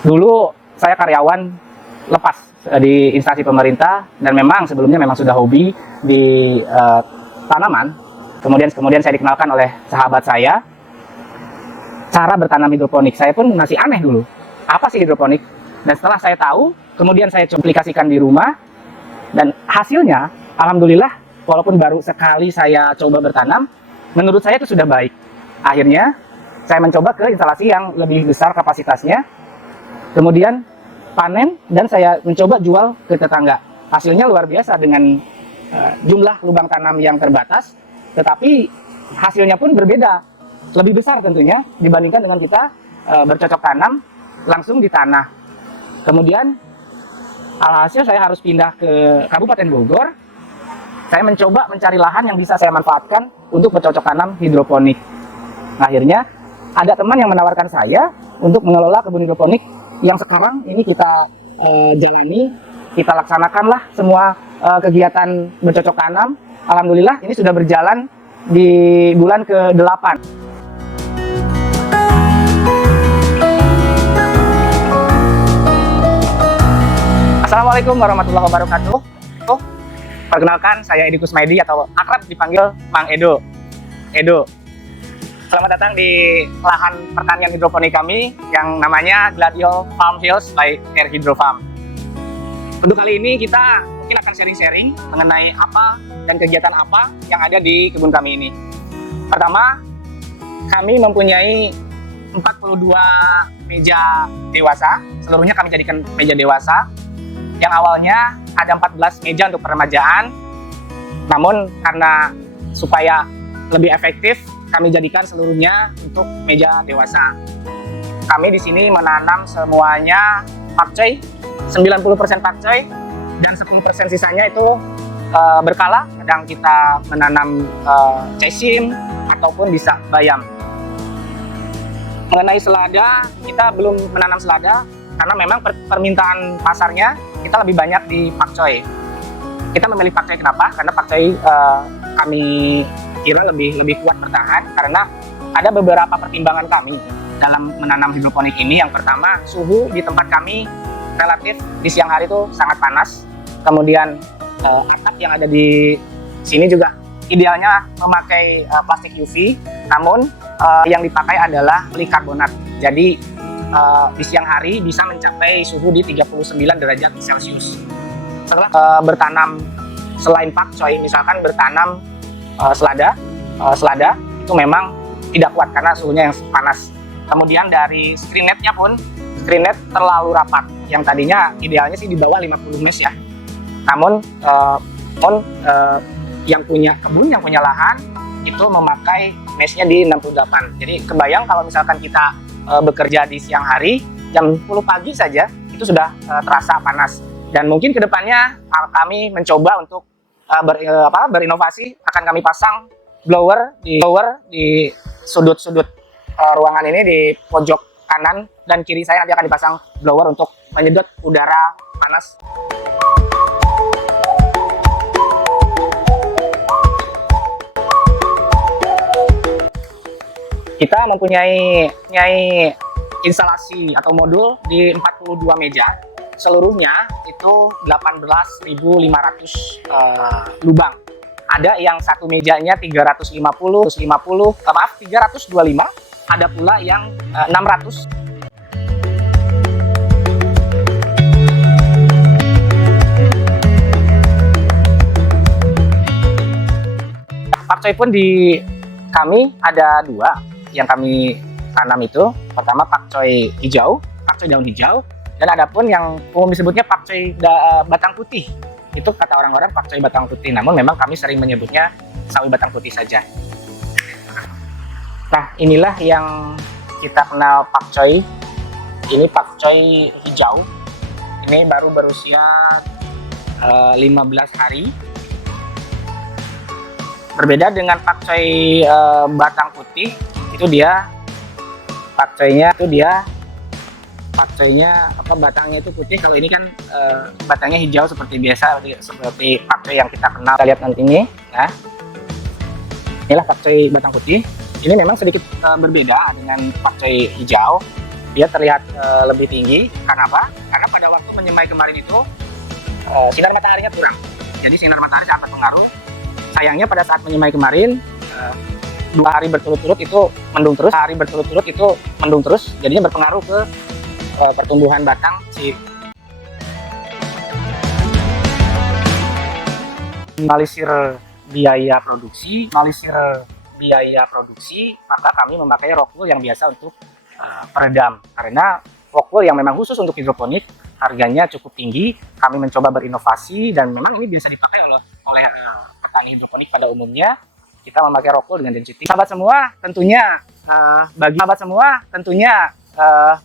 Dulu saya karyawan lepas di instansi pemerintah dan memang sebelumnya memang sudah hobi di tanaman. Kemudian saya dikenalkan oleh sahabat saya cara bertanam hidroponik. Saya pun masih aneh dulu, apa sih hidroponik? Dan setelah saya tahu, kemudian saya coba aplikasikan di rumah dan hasilnya alhamdulillah walaupun baru sekali saya coba bertanam, menurut saya itu sudah baik. Akhirnya saya mencoba ke instalasi yang lebih besar kapasitasnya, kemudian panen dan saya mencoba jual ke tetangga. Hasilnya luar biasa dengan jumlah lubang tanam yang terbatas, tetapi hasilnya pun berbeda, lebih besar tentunya dibandingkan dengan kita bercocok tanam langsung di tanah. Kemudian alhasil saya harus pindah ke Kabupaten Bogor. Saya mencoba mencari lahan yang bisa saya manfaatkan untuk bercocok tanam hidroponik. Akhirnya ada teman yang menawarkan saya untuk mengelola kebun hidroponik yang sekarang ini kita jalani, kita laksanakanlah semua kegiatan bercocok tanam. Alhamdulillah ini sudah berjalan di bulan ke-8. Assalamualaikum warahmatullahi wabarakatuh. Perkenalkan, saya Edi Kusmaidi atau akrab dipanggil Mang Edo. Selamat datang di lahan pertanian hidroponik kami yang namanya Gladio Farm Hills by Air Hydro Farm. Untuk kali ini kita mungkin akan sharing-sharing mengenai apa dan kegiatan apa yang ada di kebun kami ini. Pertama, kami mempunyai 42 meja dewasa. Seluruhnya kami jadikan meja dewasa. Yang awalnya ada 14 meja untuk peremajaan, namun karena supaya lebih efektif, kami jadikan seluruhnya untuk meja dewasa. Kami di sini menanam semuanya pakcoy, 90% pakcoy, dan 10% sisanya itu berkala. Kadang kita menanam cesim ataupun bisa bayam. Mengenai selada, kita belum menanam selada karena memang permintaan pasarnya kita lebih banyak di pakcoy. Kita memilih pakcoy kenapa? Karena pakcoy kami kira lebih kuat bertahan karena ada beberapa pertimbangan kami dalam menanam hidroponik ini. Yang pertama, suhu di tempat kami relatif di siang hari itu sangat panas. Kemudian atap yang ada di sini juga idealnya memakai plastik UV, namun yang dipakai adalah polikarbonat. Jadi di siang hari bisa mencapai suhu di 39 derajat Celcius. Setelah bertanam selain pakcoy, misalkan bertanam selada itu memang tidak kuat karena suhunya yang panas. Kemudian dari screen netnya pun, screen net terlalu rapat. Yang tadinya idealnya sih di bawah 50 mesh ya. Namun yang punya kebun, yang punya lahan itu memakai meshnya di 68. Jadi kebayang kalau misalkan kita bekerja di siang hari, jam 10 pagi saja itu sudah terasa panas. Dan mungkin kedepannya kami mencoba untuk berinovasi, akan kami pasang blower di sudut-sudut ruangan ini, di pojok kanan dan kiri saya nanti akan dipasang blower untuk menyedot udara panas. Kita mempunyai instalasi atau modul di 42 meja. Seluruhnya itu 18.500 lubang. Ada yang satu mejanya 325, ada pula yang 600. Pakcoy pun di kami ada dua yang kami tanam itu. Pertama pakcoy hijau, pakcoy daun hijau, dan ada pun yang umum disebutnya pakcoy batang putih. Itu kata orang-orang pakcoy batang putih, namun memang kami sering menyebutnya sawi batang putih saja. Nah, inilah yang kita kenal pakcoy. Ini pakcoy hijau. Ini baru berusia 15 hari. Berbeda dengan pakcoy batang putih, itu dia pakcoynya batangnya itu putih. Kalau ini kan batangnya hijau seperti biasa, seperti pakcoy yang kita kenal. Kita lihat nanti ini. Nah, inilah pakcoy batang putih. Ini memang sedikit berbeda dengan pakcoy hijau. dia terlihat lebih tinggi. Karena apa? Karena pada waktu menyemai kemarin itu sinar mataharinya kurang. Jadi sinar matahari sangat berpengaruh. Sayangnya pada saat menyemai kemarin 2 hari berturut-turut itu mendung terus, jadinya berpengaruh ke pertumbuhan batang si minimalisir biaya produksi, maka kami memakai rock wool yang biasa untuk peredam. Karena rock wool yang memang khusus untuk hidroponik harganya cukup tinggi, kami mencoba berinovasi dan memang ini biasa dipakai oleh petani hidroponik pada umumnya. Kita memakai rock wool dengan density. Sahabat semua, tentunya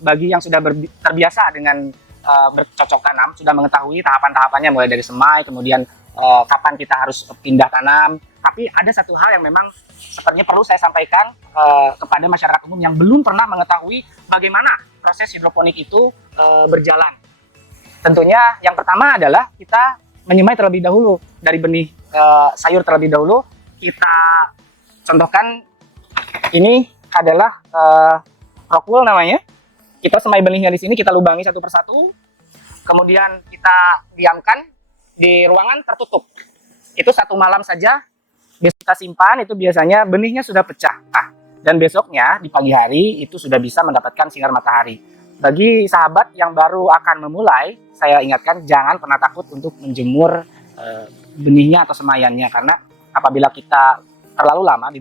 bagi yang sudah terbiasa dengan bercocok tanam, sudah mengetahui tahapan-tahapannya mulai dari semai, kemudian kapan kita harus pindah tanam. Tapi ada satu hal yang memang sepertinya perlu saya sampaikan kepada masyarakat umum yang belum pernah mengetahui bagaimana proses hidroponik itu berjalan. Tentunya yang pertama adalah kita menyemai terlebih dahulu dari benih sayur terlebih dahulu. Kita contohkan, ini adalah rock wool namanya. Kita semai benihnya di sini, kita lubangi satu persatu, kemudian kita diamkan di ruangan tertutup. Itu 1 malam saja, besok kita simpan, itu biasanya benihnya sudah pecah. Dan besoknya di pagi hari itu sudah bisa mendapatkan sinar matahari. Bagi sahabat yang baru akan memulai, saya ingatkan jangan pernah takut untuk menjemur benihnya atau semayannya, karena apabila kita terlalu lama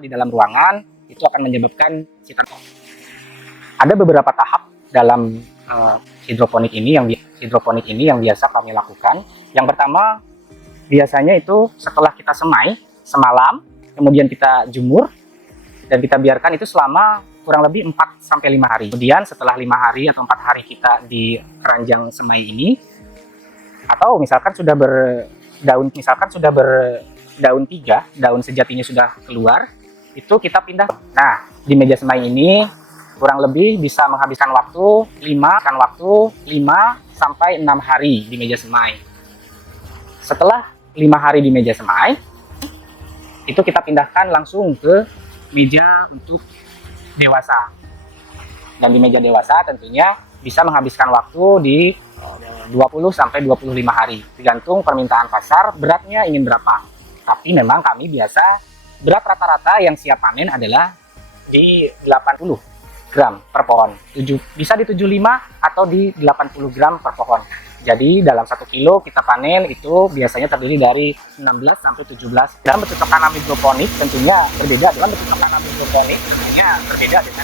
di dalam ruangan, itu akan menyebabkan sinar. Ada beberapa tahap dalam hidroponik ini yang biasa kami lakukan. Yang pertama, biasanya itu setelah kita semai semalam, kemudian kita jemur dan kita biarkan itu selama kurang lebih 4-5 hari. Kemudian setelah 5 hari atau 4 hari kita di keranjang semai ini, atau misalkan sudah berdaun 3, daun sejatinya sudah keluar, itu kita pindah. Nah, di meja semai ini kurang lebih bisa menghabiskan waktu 5-6 hari di meja semai. Setelah 5 hari di meja semai, itu kita pindahkan langsung ke meja untuk dewasa. Dan di meja dewasa tentunya bisa menghabiskan waktu di 20-25 hari, tergantung permintaan pasar, beratnya ingin berapa. Tapi memang kami biasa berat rata-rata yang siap panen adalah di 80 gram per pohon, bisa di 75 atau di 80 gram per pohon. Jadi dalam 1 kilo kita panen itu biasanya terdiri dari 16-17. Dalam bercocok tanam hidroponik tentunya berbeda dengan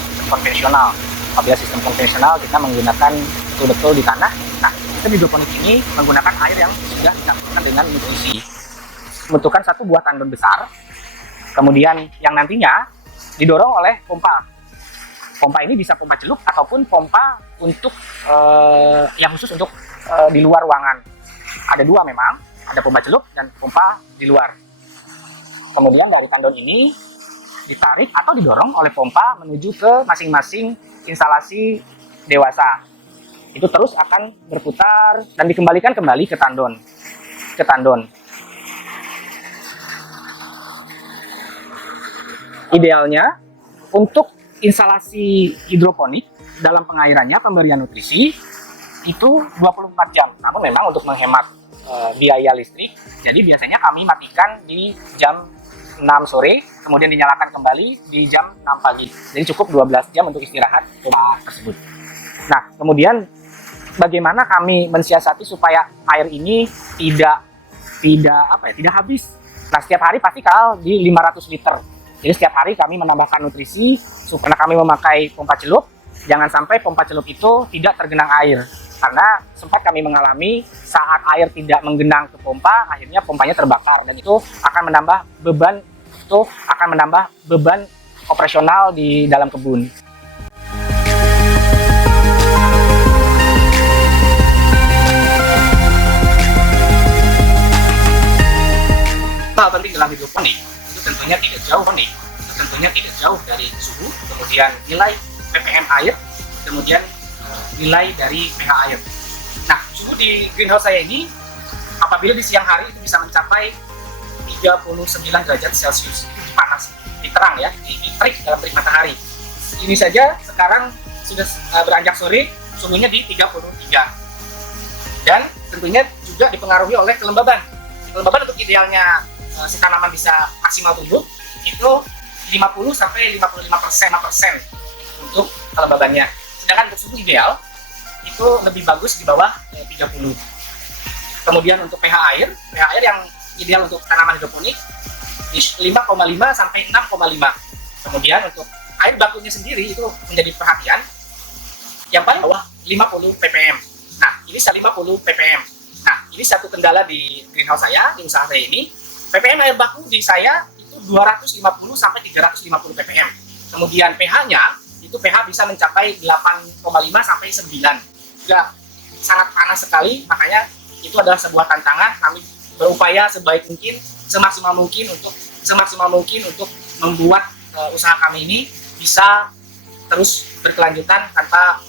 sistem konvensional. Apabila sistem konvensional kita menggunakan betul-betul di tanah. Nah, sistem hidroponik ini menggunakan air yang sudah dicampurkan dengan nutrisi. Membutuhkan 1 buah tandon besar, kemudian yang nantinya didorong oleh pompa. Pompa ini bisa pompa celup ataupun pompa untuk yang khusus untuk di luar ruangan. Ada 2 memang, ada pompa celup dan pompa di luar. Kemudian dari tandon ini ditarik atau didorong oleh pompa menuju ke masing-masing instalasi dewasa. Itu terus akan berputar dan dikembalikan kembali ke tandon. Idealnya untuk instalasi hidroponik dalam pengairannya, pemberian nutrisi itu 24 jam. Namun memang untuk menghemat biaya listrik, jadi biasanya kami matikan di jam 6 sore, kemudian dinyalakan kembali di jam 6 pagi. Jadi cukup 12 jam untuk istirahat pompa tersebut. Nah, kemudian bagaimana kami mensiasati supaya air ini tidak habis. Nah, setiap hari pasti kalau di 500 liter. Jadi setiap hari kami menambahkan nutrisi, karena kami memakai pompa celup, jangan sampai pompa celup itu tidak tergenang air. Karena sempat kami mengalami saat air tidak menggenang ke pompa, akhirnya pompanya terbakar dan itu akan menambah beban operasional di dalam kebun. Hal penting dalam hidroponik itu tentunya tidak jauh dari suhu, kemudian nilai ppm air, kemudian nilai dari pH air. Nah, suhu di greenhouse saya ini apabila di siang hari itu bisa mencapai 39 derajat Celcius. Itu panas, diterang ya, terik dalam terik matahari. ini saja sekarang sudah beranjak sore, suhunya di 33. Dan tentunya juga dipengaruhi oleh kelembaban. Kelembaban untuk idealnya si tanaman bisa maksimal tumbuh itu 50 sampai 55% untuk kelembabannya. Sedangkan untuk suhu ideal itu lebih bagus di bawah 30. Kemudian untuk pH air yang ideal untuk tanaman hidroponik di 5,5 sampai 6,5. Kemudian untuk air bakunya sendiri itu menjadi perhatian yang paling bawah 50 ppm. Nah, ini 50 ppm. Nah, ini satu kendala di greenhouse saya, di usaha saya ini. ppm air baku di saya itu 250 sampai 350 ppm. Kemudian pH-nya itu pH bisa mencapai 8,5 sampai 9. Juga sangat panas sekali, makanya itu adalah sebuah tantangan. Kami berupaya sebaik mungkin, semaksimal mungkin untuk membuat usaha kami ini bisa terus berkelanjutan tanpa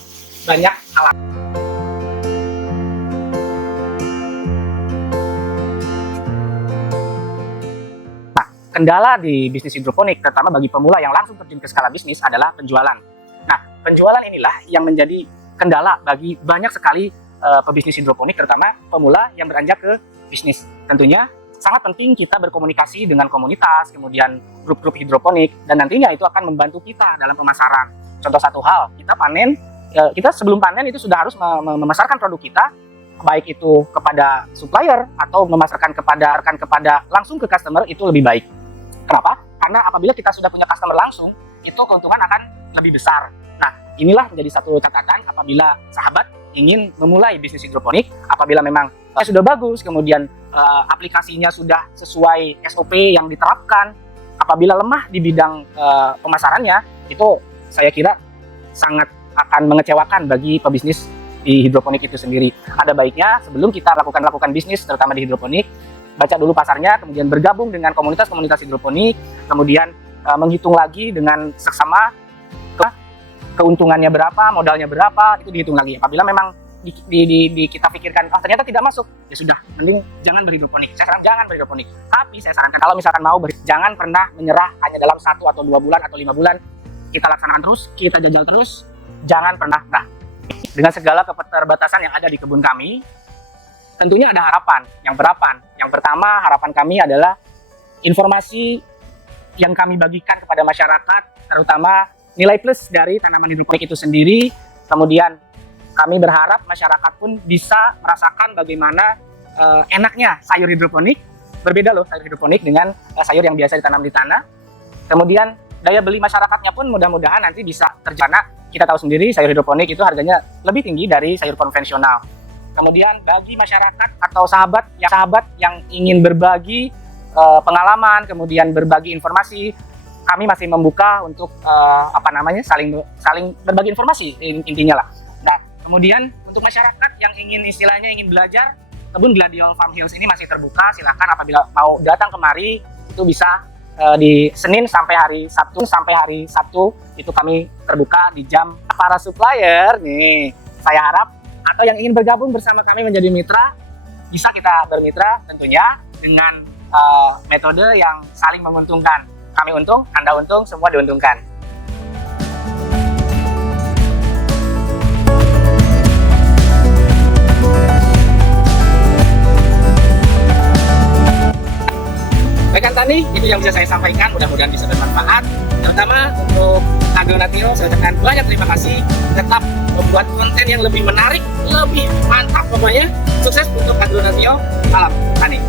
banyak halangan. Nah, kendala di bisnis hidroponik, terutama bagi pemula yang langsung terjun ke skala bisnis, adalah penjualan. Nah, penjualan inilah yang menjadi kendala bagi banyak sekali pebisnis hidroponik, terutama pemula yang beranjak ke bisnis. Tentunya sangat penting kita berkomunikasi dengan komunitas, kemudian grup-grup hidroponik, dan nantinya itu akan membantu kita dalam pemasaran. Contoh satu hal, kita sebelum panen itu sudah harus memasarkan produk kita, baik itu kepada supplier atau memasarkan kepada langsung ke customer, itu lebih baik. Kenapa? Karena apabila kita sudah punya customer langsung, itu keuntungan akan lebih besar. Nah, inilah menjadi satu catatan apabila sahabat ingin memulai bisnis hidroponik. Apabila memang sudah bagus, kemudian aplikasinya sudah sesuai SOP yang diterapkan, apabila lemah di bidang pemasarannya, itu saya kira sangat akan mengecewakan bagi pebisnis di hidroponik itu sendiri. Ada baiknya sebelum kita lakukan bisnis, terutama di hidroponik, baca dulu pasarnya, kemudian bergabung dengan komunitas-komunitas hidroponik, kemudian menghitung lagi dengan seksama keuntungannya berapa, modalnya berapa, itu dihitung lagi. Apabila memang kita pikirkan, ternyata tidak masuk, ya sudah, mending jangan berhidroponik. Saya sarankan jangan berhidroponik. Tapi saya sarankan kalau misalkan mau jangan pernah menyerah hanya dalam 1 atau 2 bulan atau 5 bulan. Kita laksanakan terus, kita jajal terus, jangan pernah. Nah, dengan segala keterbatasan yang ada di kebun kami, tentunya ada harapan. Yang pertama, harapan kami adalah informasi yang kami bagikan kepada masyarakat, terutama nilai plus dari tanaman hidroponik itu sendiri. Kemudian kami berharap masyarakat pun bisa merasakan bagaimana enaknya sayur hidroponik. Berbeda loh sayur hidroponik dengan sayur yang biasa ditanam di tanah. Kemudian daya beli masyarakatnya pun mudah-mudahan nanti bisa terjana. Kita tahu sendiri sayur hidroponik itu harganya lebih tinggi dari sayur konvensional. Kemudian bagi masyarakat atau sahabat yang ingin berbagi pengalaman, kemudian berbagi informasi, kami masih membuka untuk saling berbagi informasi intinya lah. Nah, kemudian untuk masyarakat yang ingin belajar, kebun Gladiol Farm Hills ini masih terbuka. Silakan apabila mau datang kemari, itu bisa di Senin sampai hari Sabtu itu kami terbuka di jam. Para supplier nih, saya harap atau yang ingin bergabung bersama kami menjadi mitra, bisa kita bermitra tentunya dengan metode yang saling menguntungkan. Kami untung, Anda untung, semua diuntungkan. Rekan Tani, itu yang bisa saya sampaikan, mudah-mudahan bisa bermanfaat. Terutama untuk Agronatio, saya ucapkan banyak terima kasih. Tetap membuat konten yang lebih menarik, lebih mantap pokoknya. Sukses untuk Agronatio, salam Tani.